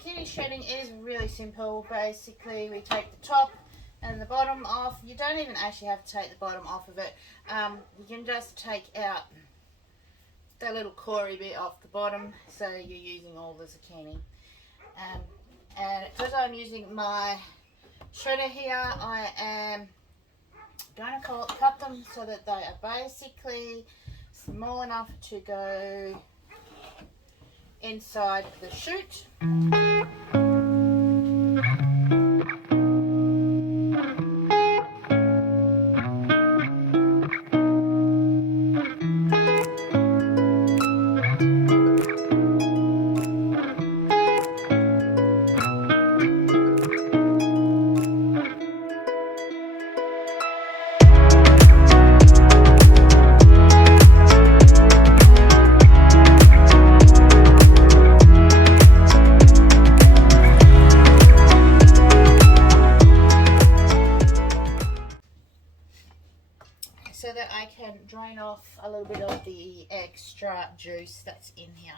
zucchini shredding is really simple. Basically, we take the top and the bottom off. You don't even actually have to take the bottom off of it. You can just take out the little cory bit off the bottom, so you're using all the zucchini. And because I'm using my shredder here, I am going to cut them so that they are basically small enough to go inside the chute. So that I can drain off a little bit of the extra juice that's in here.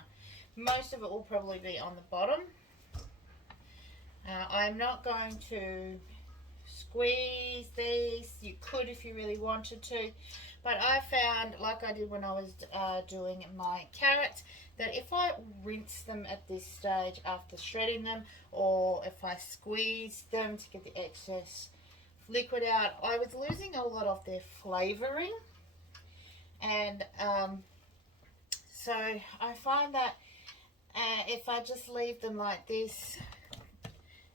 Most of it will probably be on the bottom. I'm not going to squeeze these. You could if you really wanted to, but I found, like I did when I was doing my carrots, that if I rinse them at this stage after shredding them, or if I squeeze them to get the excess liquid out, I was losing a lot of their flavouring. And so I find that if I just leave them like this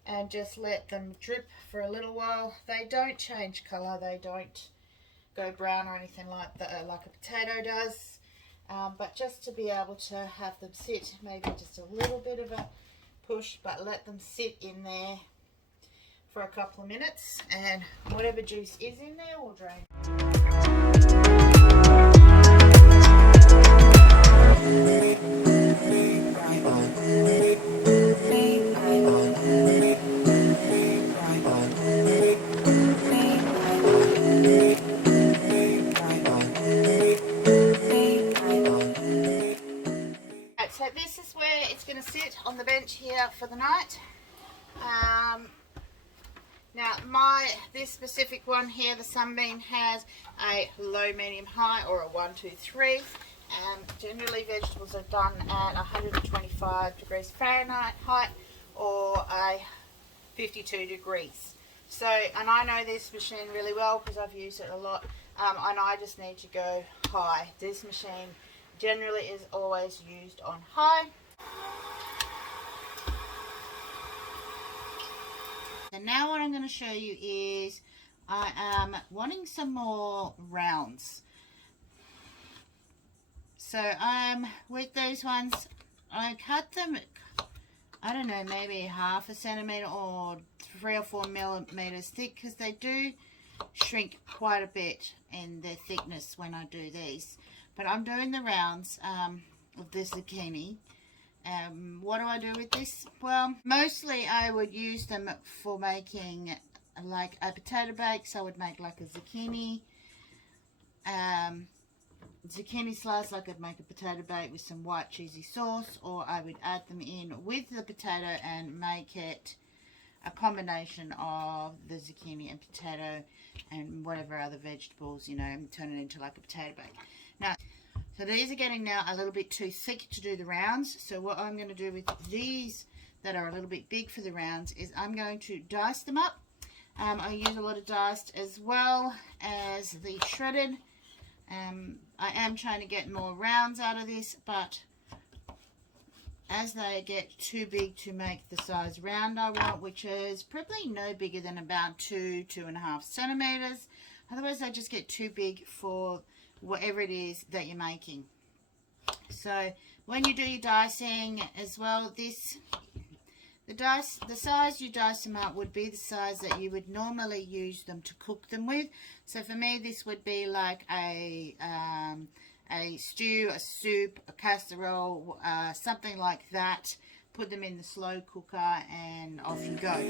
and just let them drip for a little while, they don't change colour, they don't go brown or anything like that, like a potato does. But just to be able to have them sit, maybe just a little bit of a push, but let them sit in there for a couple of minutes, and whatever juice is in there will drain. So this is where it's going to sit on the bench here for the night. Now this specific one here, the sunbeam, has a low, medium, high, or a 1, 2, 3. Generally vegetables are done at 125 degrees Fahrenheit height, or a 52 degrees. So, and I know this machine really well because I've used it a lot, and I just need to go high. This machine generally is always used on high. And now what I'm going to show you is I am wanting some more rounds. So with those ones, I cut them, I don't know, maybe half a centimetre or 3 or 4 millimetres thick, because they do shrink quite a bit in their thickness when I do these. But I'm doing the rounds of the zucchini. What do I do with this? Well, mostly I would use them for making like a potato bake. So I would make like a zucchini slice, like I'd make a potato bake with some white cheesy sauce, or I would add them in with the potato and make it a combination of the zucchini and potato and whatever other vegetables, you know, and turn it into like a potato bake. Now, so these are getting now a little bit too thick to do the rounds. So what I'm going to do with these that are a little bit big for the rounds is I'm going to dice them up. I use a lot of diced as well as the shredded. I am trying to get more rounds out of this, but as they get too big to make the size round I want, which is probably no bigger than about 2.5 centimeters. Otherwise they just get too big for whatever it is that you're making. So when you do your dicing as well, the size you dice them up would be the size that you would normally use them to cook them with. So for me, this would be like a stew, a soup, a casserole, something like that. Put them in the slow cooker and off you go.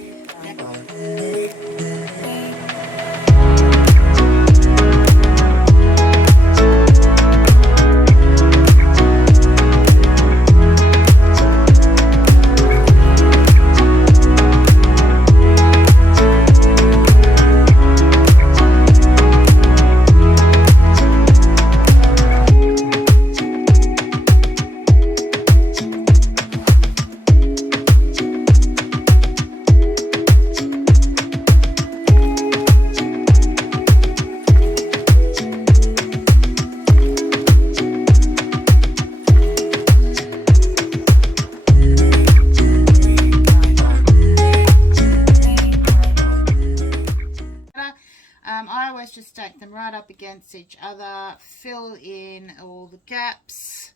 just stack them right up against each other. Fill in all the gaps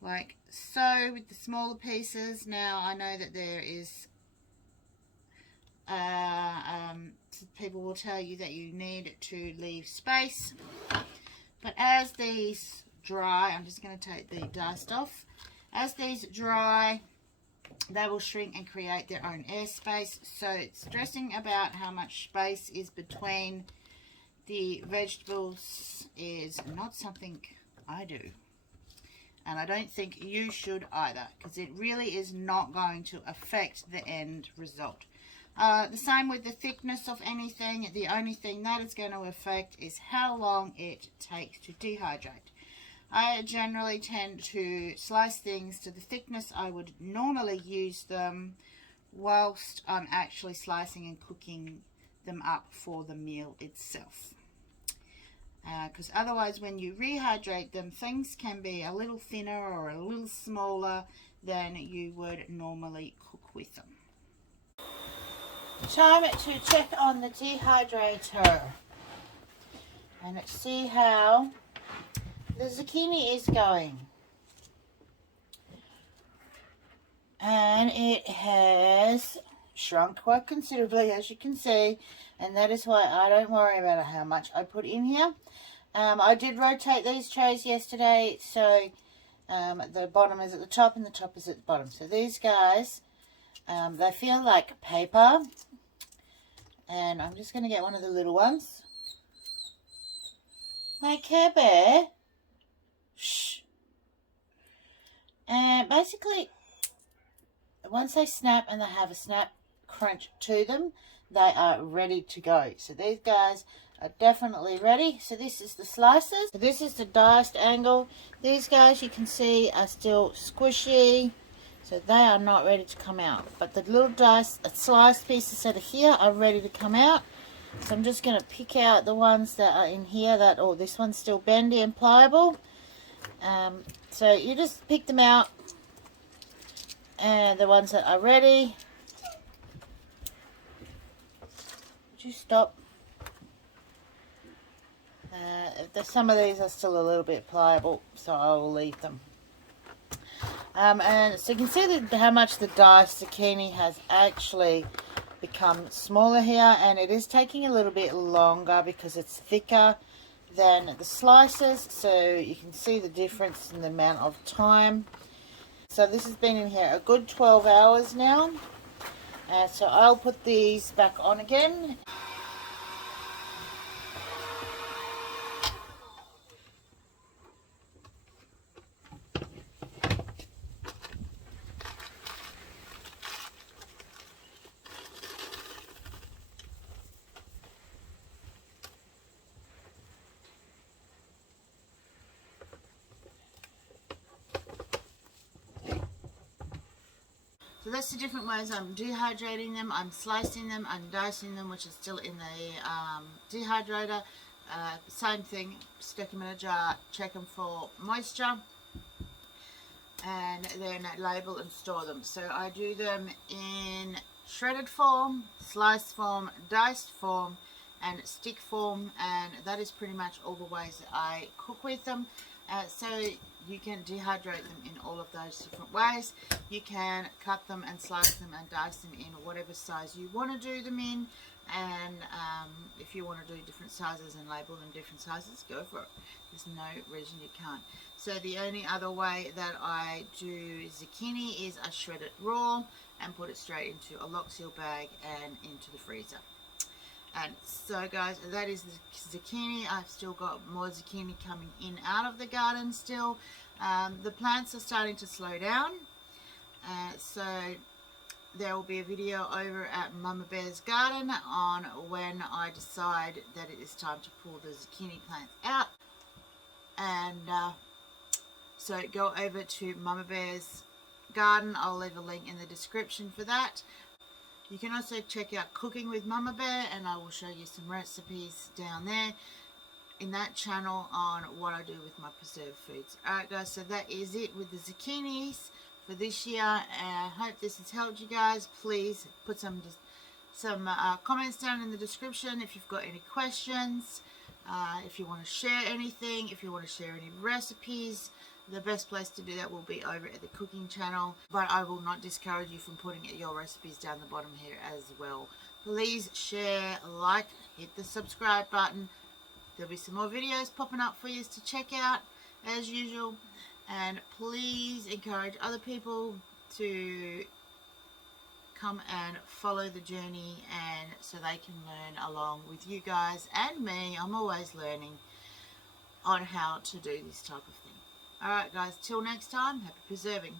like so with the smaller pieces. Now I know that there is people will tell you that you need to leave space, but as these dry, I'm just going to take the dust off. As these dry, they will shrink and create their own airspace. So stressing about how much space is between the vegetables is not something I do. And I don't think you should either, because it really is not going to affect the end result. The same with the thickness of anything. The only thing that is going to affect is how long it takes to dehydrate. I generally tend to slice things to the thickness I would normally use them whilst I'm actually slicing and cooking them up for the meal itself. Because otherwise when you rehydrate them, things can be a little thinner or a little smaller than you would normally cook with them. Time to check on the dehydrator and let's see how the zucchini is going. And it has shrunk quite considerably, as you can see, and that is why I don't worry about how much I put in here. I did rotate these trays yesterday, so the bottom is at the top and the top is at the bottom. So these guys, they feel like paper, and I'm just going to get one of the little ones. My Care Bear. Shh. And basically, once they snap and they have a snap crunch to them, they are ready to go. So these guys are definitely ready. So this is the slices. So this is the diced angle. These guys, you can see, are still squishy, so they are not ready to come out. But the little diced sliced pieces that are here are ready to come out. So I'm just going to pick out the ones that are in here. This one's still bendy and pliable. So you just pick them out, and the ones that are ready, would you stop? Some of these are still a little bit pliable, so I will leave them. And so you can see how much the diced zucchini has actually become smaller here, and it is taking a little bit longer because it's thicker than the slices, so you can see the difference in the amount of time. So this has been in here a good 12 hours now, so I'll put these back on again. So that's the different ways I'm dehydrating them. I'm slicing them, I'm dicing them, which is still in the dehydrator. Same thing, stick them in a jar, check them for moisture, and then label and store them. So I do them in shredded form, sliced form, diced form, and stick form, and that is pretty much all the ways that I cook with them. So you can dehydrate them in all of those different ways. You can cut them and slice them and dice them in whatever size you want to do them in, and if you want to do different sizes and label them different sizes, go for it. There's no reason you can't. So the only other way that I do zucchini is I shred it raw and put it straight into a lock seal bag and into the freezer. And so guys, that is the zucchini. I've still got more zucchini coming in out of the garden still. The plants are starting to slow down, so there will be a video over at Mumma Bear's garden on when I decide that it is time to pull the zucchini plants out. And so go over to Mumma Bear's garden. I'll leave a link in the description for that. You can also check out Cooking with Mumma Bear, and I will show you some recipes down there in that channel on what I do with my preserved foods. Alright guys, so that is it with the zucchinis for this year, and I hope this has helped you guys. Please put some comments down in the description if you've got any questions. If you want to share anything, if you want to share any recipes, the best place to do that will be over at the cooking channel. But I will not discourage you from putting your recipes down the bottom here as well. Please share, like, hit the subscribe button. There'll be some more videos popping up for you to check out as usual. And please encourage other people to come and follow the journey, and so they can learn along with you guys and me. I'm always learning on how to do this type of thing. Alright guys, till next time, happy preserving.